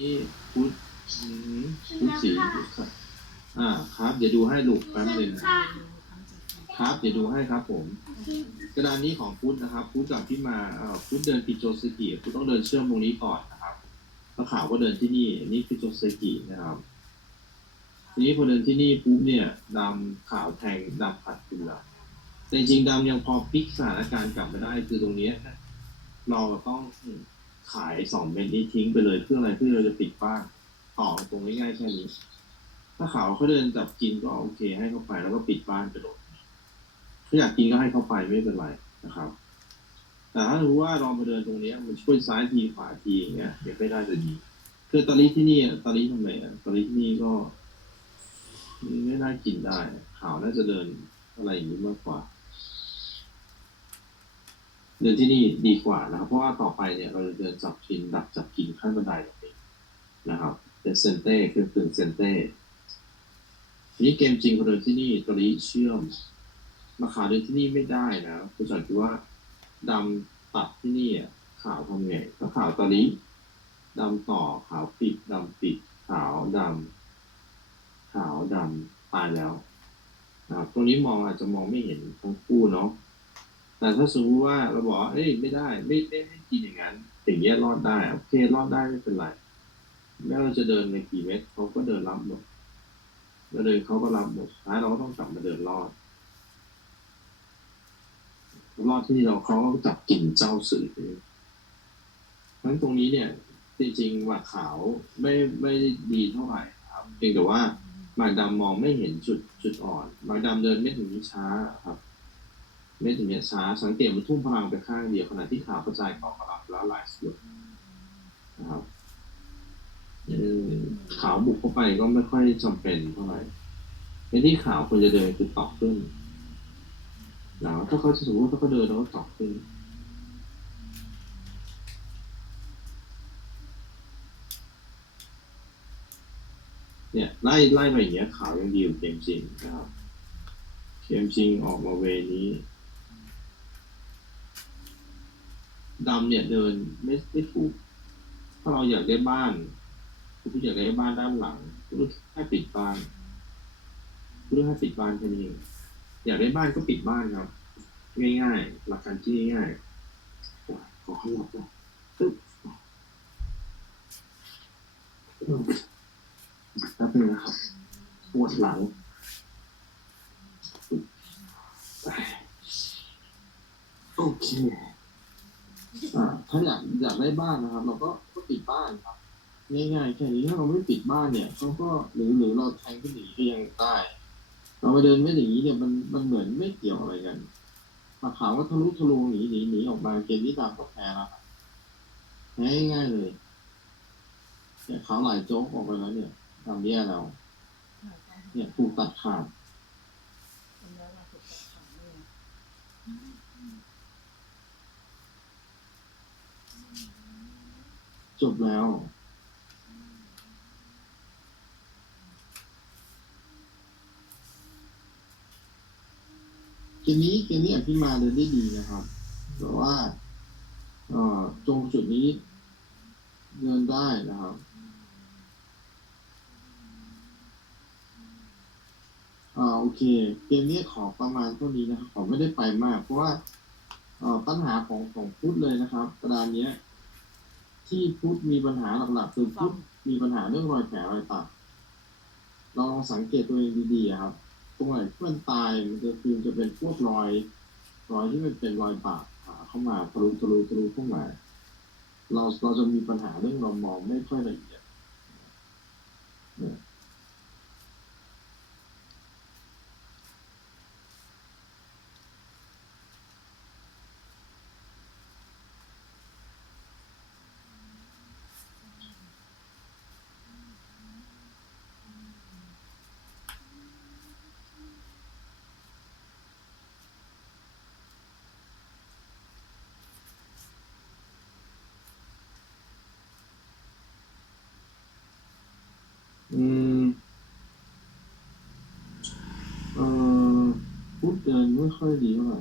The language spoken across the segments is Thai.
นี่พุทธพุทธสีครับอ่า ครับเดี๋ยวดูให้ลูกแป๊บนึงครับเดี๋ยวดูให้ครับผม กระดานนี้ของพุทธนะครับ พุทธจากที่มาเอ่อพุทธเดินปิโจสกิพุทธต้องเดินเชื่อมตรงนี้ก่อนนะครับแล้วขาวก็เดินที่นี่นนี้ปิโจสกินะครับทีนี้พอเดินที่นี่ปุ๊บเนี่ยดำขาวแทงดำขัดเกลือแต่จริงๆดำยังพอพลิกสถานการณ์กลับมาได้คือตรงนี้เราต้อง ขายสองเมตรนี้ทิ้งไปเลยเพื่ออะไรเพื่อเราจะปิดบ้านต่อตรงง่ายๆแค่นี้ ถ้าขาวเขาเดินจับกินก็โอเค ให้เขาไปแล้วก็ปิดบ้านไปเลยถ้าอยากกินก็ให้เขาไปไม่เป็นไรนะครับ แต่ถ้ารู้ว่าเรามาเดินตรงนี้มันช่วยซ้ายทีขวาทีอย่างเงี้ยเดี๋ยวไม่ได้จะดีคือตอนนี้ที่นี่ตอนนี้ทำไมตอนนี้ที่นี่ก็ไม่น่ากินได้ขาวน่าจะเดินอะไรอย่างนี้มากกว่า เดินที่นี่ดีกว่านะครับ เพราะว่าต่อไปเนี่ยเราจะเดินจับกินดักจับกินขั้นบันไดตรงนี้นะครับเป็นเซนเต้คือตึงเซนเต้ทีนี้เกมจริงเราเดินที่นี่ตัวนี้เชื่อมมาขาวเดินที่นี่ไม่ได้นะคุณจอยคิดว่าดำตัดที่นี่อะขาวทำไงก็ขาวตอนนี้ดำต่อขาวปิดดำปิดขาวดำขาวดำตายแล้วนะครับตรงนี้มองอาจจะมองไม่เห็นทั้งคู่เนาะ แต่ถ้าสมมติว่าเราบอกเอ้ยไม่ได้ ไม่ไม่ไม่กินอย่างนั้นอย่งเงี้รอดได้โอเครอดได้ไม่เป็นไรแม้เราจะเดินในกี่เมตรเขาก็เดินรับหมดเราเดินเขาก็รับหมดท้ายเราก็ต้องกลับมาเดินรอดรอดที่นี่เราเขาก็จับกลิ่นเจ้าสื่อเองเพราะฉะนั้นตรงนี้เนี่ย จริงๆว่าขาวไม่ไม่ดีเท่าไหร่ครับเพียงแต่ว่าหมาดำมองไม่เห็นจุดจุดอ่อนหมากดำเดินไม่ถึงช้าครับ ไม่ถึงเนี้ยช้าสังเกตมันทุ่มพลังไปข้างเดียวขณะที่ขาวกระจายกองพลังแล้วหลายส่วนนะครับเออขาวบุกเข้าไปก็ไม่ค่อยจำเป็นเท่าไหร่ในที่ขาวควรจะเดินคือตอกขึ้นแล้วถ้าเขาจะสมมติว่าถ้าเขาเดินแล้วตอกขึ้นเนี่ยไล่ไล่มาอย่างเงี้ยขาวยังดีอยู่เกมจริงนะครับเกมจริงออกมาเวนี้ ดำเนี่ยเดินไม่ไม่ถูก ถ้าเราอยากได้บ้านคุณอยากได้บ้านด้านหลังคุณแค่ปิดบ้านคุณแค่ปิดบ้านแค่นี้อยากได้บ้านก็ปิดบ้านครับ ง่ายๆ หลักการที่ง่ายๆขอข้างหลับก่อนตึ๊บอืมแป๊บนึงนะครับปวดหลังโอเค ถ้าอยากอยากได้บ้านนะครับ เราก็ก็ปิดบ้านครับ ง่ายๆแค่นี้ถ้าเราไม่ปิดบ้านเนี่ยเขาก็หรือหรือเราแทงขึ้นหนีก็ยังได้ เราไปเดินไม่หนีเนี่ยมันมันเหมือนไม่เกี่ยวอะไรกันมาขาวว่าทะลุทะลวงหนีหนีหนีออกมาเกมที่ตามก็แพ้แล้วแพ้ง่ายๆเลยเนี่ยเขาวไหลโจ๊กออกไปแล้วเนี่ยทำแย่แล้วเนี่ยถูกตัดขาด จบแล้ว เกมนี้เกมนี้อภิมาเดินได้ดีนะครับ แต่ว่าตรงจุดนี้เดินได้นะครับอ่าโอเค เกมนี้ขอประมาณเท่านี้นะครับ ขอไม่ได้ไปมาก เพราะว่าปัญหาของของพุทธเลยนะครับกระดานเนี้ย ที่พุทธมีปัญหาหลักๆคือพุทธมีปัญหาเรื่องรอยแผลรอยตัดเราลองสังเกตตัวเองดีๆครับตรงไหนเพื่อนตายมันจะคือจะเป็นพวกรอย รอยที่มันเป็นรอยปาดผ่าเข้ามาทะลุทะลุทะลุเข้ามาเราเราจะมีปัญหาเรื่องเรามองไม่ค่อยละเอียด ค่อยดีเท่าไหร่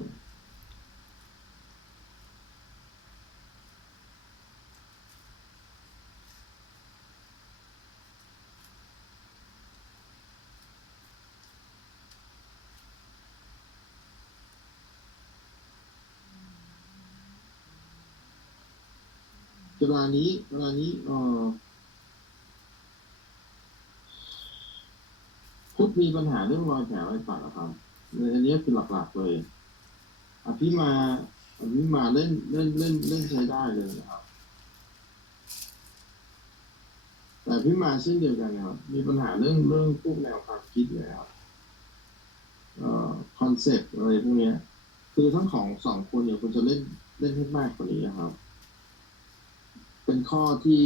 เวลานี้เวลานี้เออพุทมีปัญหาเรื่องรอยแผลรอยปากหรอครับ อันนี้คือหลักๆเลยอภิมาอภิมาเล่นเล่นเล่นเล่นใช้ได้เลยนะครับ แต่พี่มาเช่นเดียวกันนะครับมีปัญหาเรื่องเรื่องพวกแนวความคิดเลยครับคอนเซ็ปต์อะไรพวกนี้คือทั้งของสองคนเนี่ยคุณจะเล่นเล่นให้มากกว่านี้นะครับ เป็นข้อที่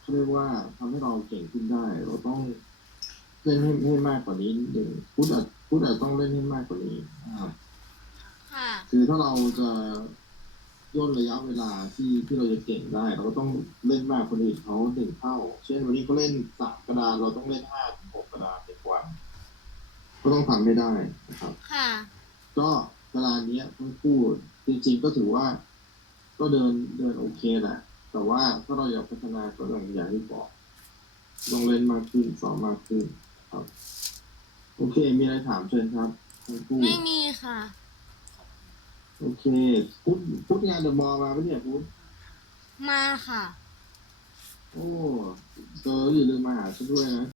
เขาเรียกว่าทำให้เราเก่งขึ้นได้ เราต้อง เล่นให้ให้มากกว่านี้นิดนึงพูดอาจพูดอาจต้องเล่นให้มากกว่านี้นะครับ ค่ะ คือถ้าเราจะย่นระยะเวลาที่ที่เราจะเก่งได้ เราก็ต้องเล่นมากคนอื่นเขาหนึ่งเท่า เช่นวันนี้เขาเล่นสามกระดานเราต้องเล่นห้าถึงหกกระดานในวันก็ต้องทำไม่ได้นะครับ ค่ะ ก็กระดานเนี้ยทั้งคู่จริงๆก็ถือว่า ก็เดินเดินโอเคแหละแต่ว่าถ้าเราอยากพัฒนาก็ต้องอย่างที่บอกต้องเล่นมากขึ้นสอนมากขึ้น ครับ โอเค มีอะไรถามเชิญครับทั้งคู่ไม่มีค่ะ โอเคพุทธพุทธงานเดอะมอลล์มาปะเนี่ยพุทธมาค่ะ โอ้เจออย่าลืมมาหาฉันด้วยนะ